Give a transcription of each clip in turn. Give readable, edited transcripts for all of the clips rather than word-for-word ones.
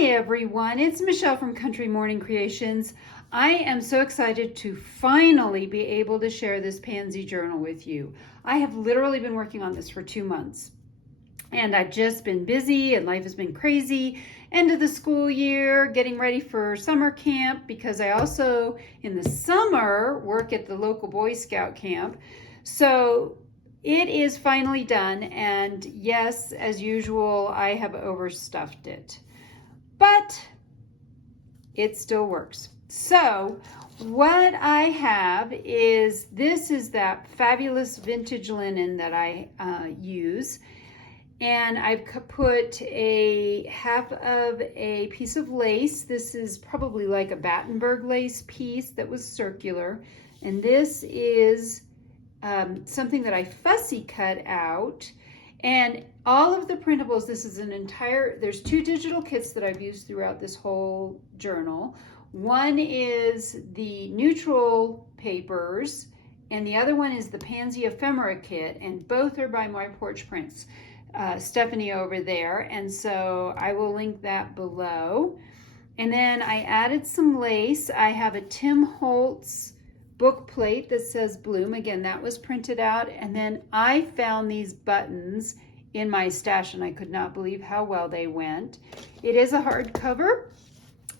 Hi everyone, it's Michelle from Country Morning Creations. I am so excited to finally be able to share this Pansy journal with you. I have literally been working on this for 2 months and I've just been busy and life has been crazy. End of the school year, getting ready for summer camp because I also in the summer work at the local Boy Scout camp. So it is finally done, and yes, as usual, I have overstuffed it. But it still works. So what I have is, this is that fabulous vintage linen that I use. And I've put a half of a piece of lace. This is probably like a Battenberg lace piece that was circular. And this is something that I fussy cut out. And all of the printables, this is an entire, there's 2 digital kits that I've used throughout this whole journal. One is the neutral papers, and the other one is the Pansy ephemera kit, and both are by My Porch Prints, Stephanie over there, and so I will link that below. And then I added some lace. I have a Tim Holtz book plate that says Bloom. Again, that was printed out. And then I found these buttons in my stash and I could not believe how well they went. It is a hardcover.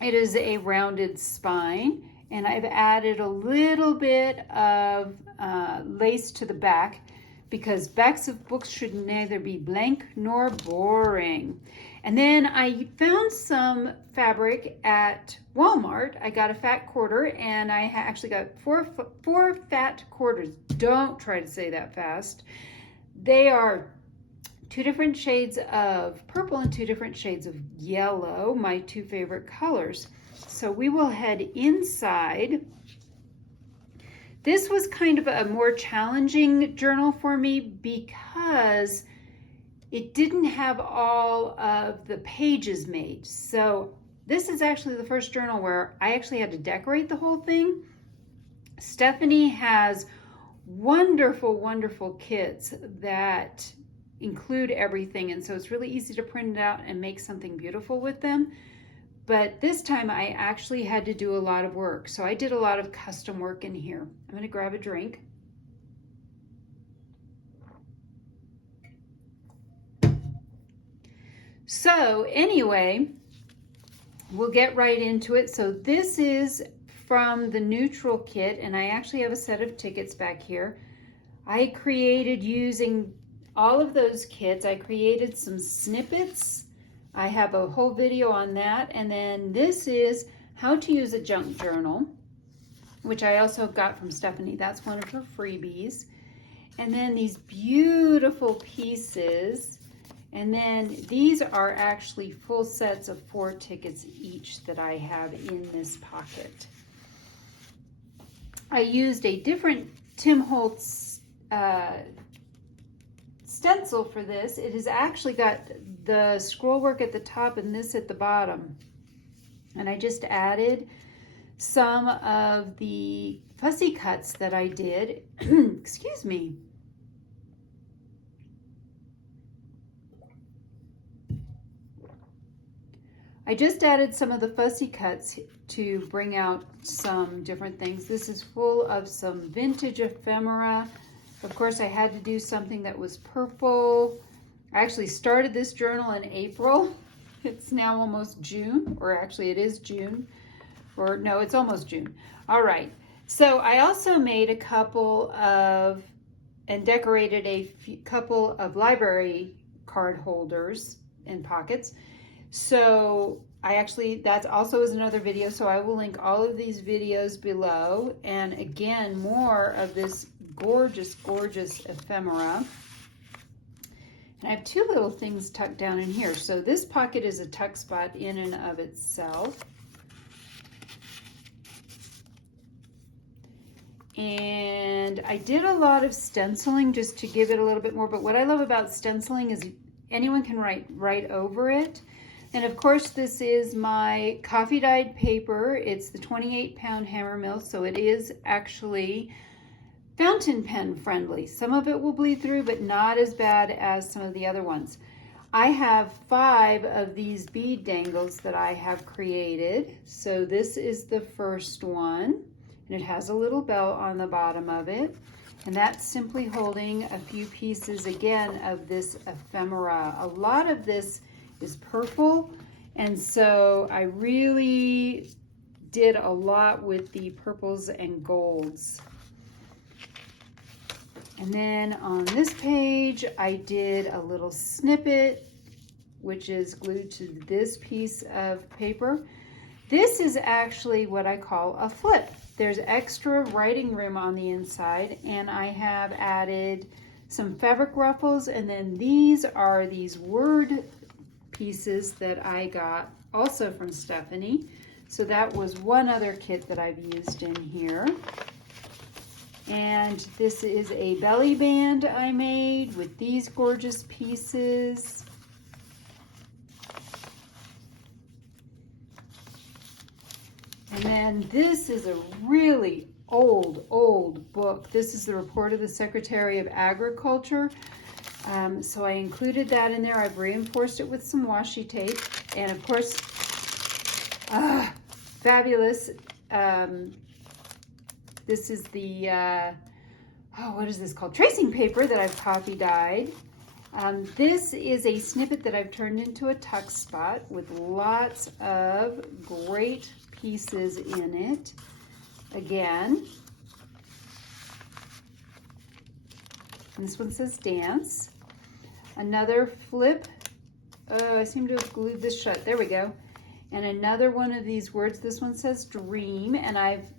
It is a rounded spine, and I've added a little bit of lace to the back because backs of books should neither be blank nor boring. And then I found some fabric at Walmart. I got a fat quarter, and I actually got four fat quarters. Don't try to say that fast. They are 2 different shades of purple and 2 different shades of yellow, my 2 favorite colors. So we will head inside. This was kind of a more challenging journal for me because it didn't have all of the pages made. So this is actually the first journal where I actually had to decorate the whole thing. Stephanie has wonderful, wonderful kits that include everything, and so it's really easy to print it out and make something beautiful with them. But this time I actually had to do a lot of work, so I did a lot of custom work in here. I'm going to grab a drink. So anyway, we'll get right into it. So this is from the neutral kit, and I actually have a set of tickets back here. I created, using all of those kits, I created some snippets. I have a whole video on that. And then this is how to use a junk journal, which I also got from Stephanie. That's one of her freebies. And then these beautiful pieces. And then these are actually full sets of 4 tickets each that I have in this pocket. I used a different Tim Holtz stencil for this. It has actually got the scroll work at the top and this at the bottom. And I just added some of the fussy cuts that I did. Excuse me. I just added some of the fussy cuts to bring out some different things. This is full of some vintage ephemera. Of course, I had to do something that was purple. I actually started this journal in April. It's now almost June, or actually it is June. Or no, it's almost June. All right. So I also made a couple of, and decorated a couple of library card holders and pockets. So I actually, that also is another video, so I will link all of these videos below. And again, more of this gorgeous, gorgeous ephemera. And I have 2 little things tucked down in here. So this pocket is a tuck spot in and of itself. And I did a lot of stenciling just to give it a little bit more. But what I love about stenciling is anyone can write over it. And of course, this is my coffee dyed paper. It's the 28-pound hammer mill, so it is actually fountain pen friendly. Some of it will bleed through, but not as bad as some of the other ones. I have 5 of these bead dangles that I have created. So this is the first one, and it has a little bell on the bottom of it. And that's simply holding a few pieces again of this ephemera. A lot of this is purple, and so I really did a lot with the purples and golds. And then on this page, I did a little snippet, which is glued to this piece of paper. This is actually what I call a flip. There's extra writing room on the inside, and I have added some fabric ruffles, and then these are these word pieces that I got also from Stephanie. So that was one other kit that I've used in here. And this is a belly band I made with these gorgeous pieces. And then this is a really old book. This is the report of the Secretary of Agriculture. So I included that in there. I've reinforced it with some washi tape. And of course, fabulous. This is the, what is this called? Tracing paper that I've copy dyed. This is a snippet that I've turned into a tuck spot with lots of great pieces in it. Again, and this one says dance. Another flip. Oh, I seem to have glued this shut. There we go. And another one of these words. This one says dream, and I've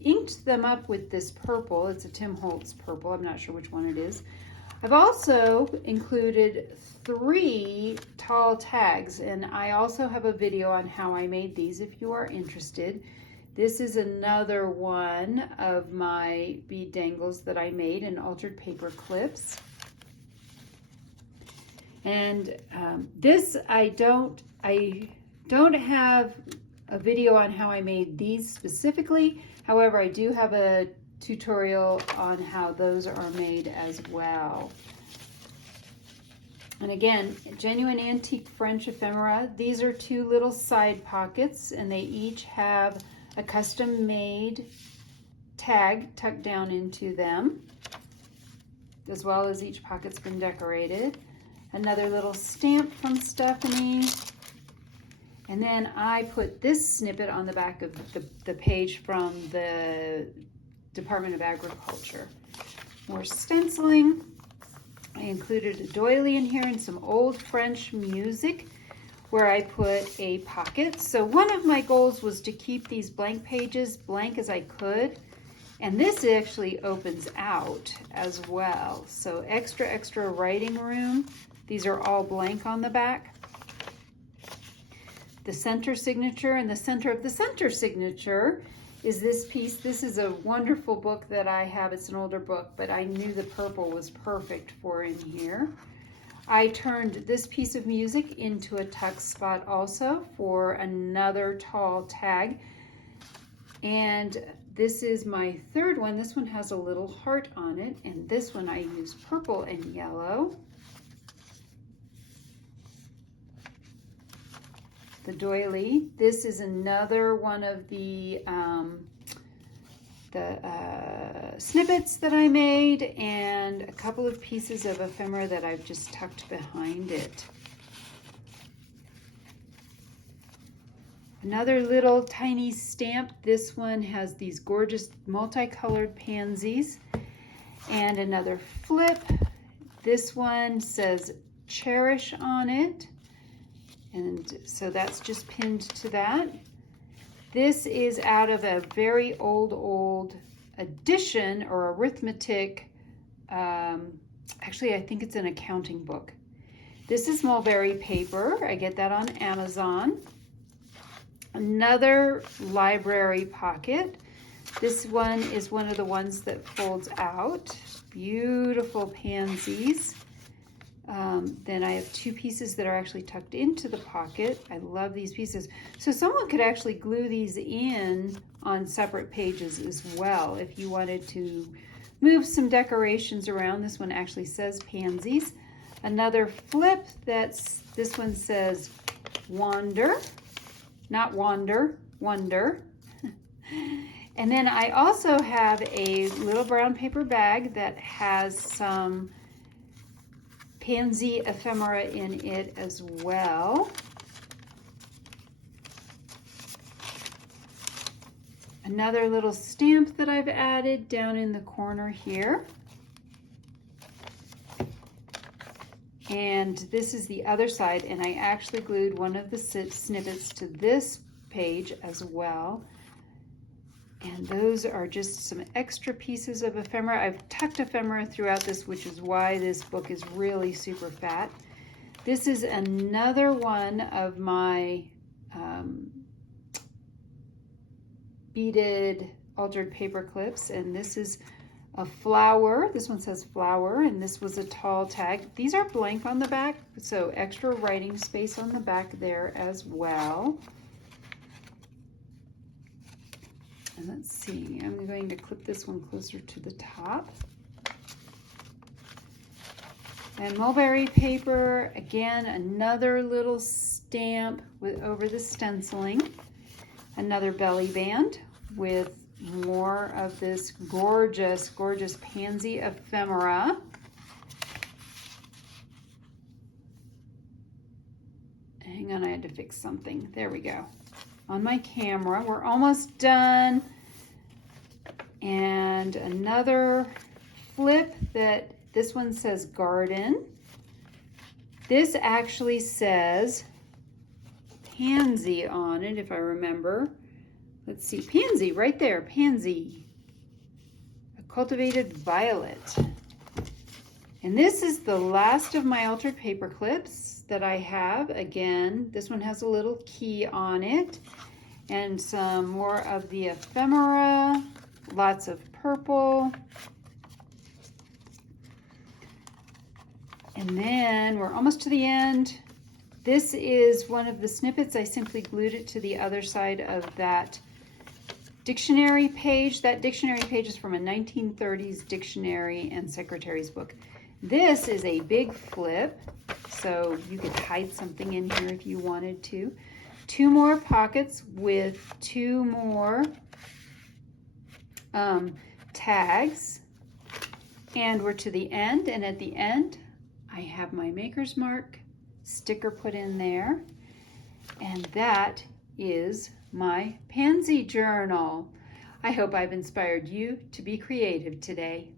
inked them up with this purple. It's a Tim Holtz purple. I'm not sure which one it is. I've also included 3 tall tags, and I also have a video on how I made these if you are interested. This is another one of my bead dangles that I made in altered paper clips. And this I don't have a video on how I made these specifically. However, I do have a tutorial on how those are made as well. And again, genuine antique French ephemera. These are 2 little side pockets, and they each have a custom made tag tucked down into them, as well as each pocket's been decorated. Another little stamp from Stephanie. And then I put this snippet on the back of the page from the Department of Agriculture. More stenciling. I included a doily in here and some old French music where I put a pocket. So one of my goals was to keep these blank pages blank as I could. And this actually opens out as well. So extra writing room. These are all blank on the back. The center signature, and the center of the center signature is this piece. This is a wonderful book that I have. It's an older book, but I knew the purple was perfect for in here. I turned this piece of music into a tuck spot also for another tall tag. And this is my third one. This one has a little heart on it, and this one I used purple and yellow. The doily. This is another one of the snippets that I made, and a couple of pieces of ephemera that I've just tucked behind it. Another little tiny stamp. This one has these gorgeous multicolored pansies, and another flip. This one says cherish on it. And so that's just pinned to that. This is out of a very old addition or arithmetic. Actually, I think it's an accounting book. This is mulberry paper. I get that on Amazon. Another library pocket. This one is one of the ones that folds out. Beautiful pansies. Then I have 2 pieces that are actually tucked into the pocket. I love these pieces. So someone could actually glue these in on separate pages as well if you wanted to move some decorations around. This one actually says pansies. Another flip this one says wander, not wander, wonder. And then I also have a little brown paper bag that has some Pansy ephemera in it as well. Another little stamp that I've added down in the corner here. And this is the other side, and I actually glued one of the snippets to this page as well. And those are just some extra pieces of ephemera. I've tucked ephemera throughout this, which is why this book is really super fat. This is another one of my beaded altered paper clips, and this is a flower. This one says flower, and this was a tall tag. These are blank on the back, so extra writing space on the back there as well. And let's see, I'm going to clip this one closer to the top. And mulberry paper, again, another little stamp over the stenciling. Another belly band with more of this gorgeous, gorgeous Pansy ephemera. Hang on, I had to fix something. There we go. On my camera, we're almost done. And another flip that this one says garden. This actually says Pansy on it, if I remember. Let's see, Pansy right there, Pansy. A cultivated violet. And this is the last of my altered paper clips that I have. Again, this one has a little key on it and some more of the ephemera, lots of purple. And then we're almost to the end. This is one of the snippets. I simply glued it to the other side of that dictionary page. That dictionary page is from a 1930s dictionary and secretary's book. This is a big flip, so you could hide something in here if you wanted to. 2 more pockets with 2 more tags. And we're to the end, and at the end, I have my Maker's Mark sticker put in there. And that is my Pansy journal. I hope I've inspired you to be creative today.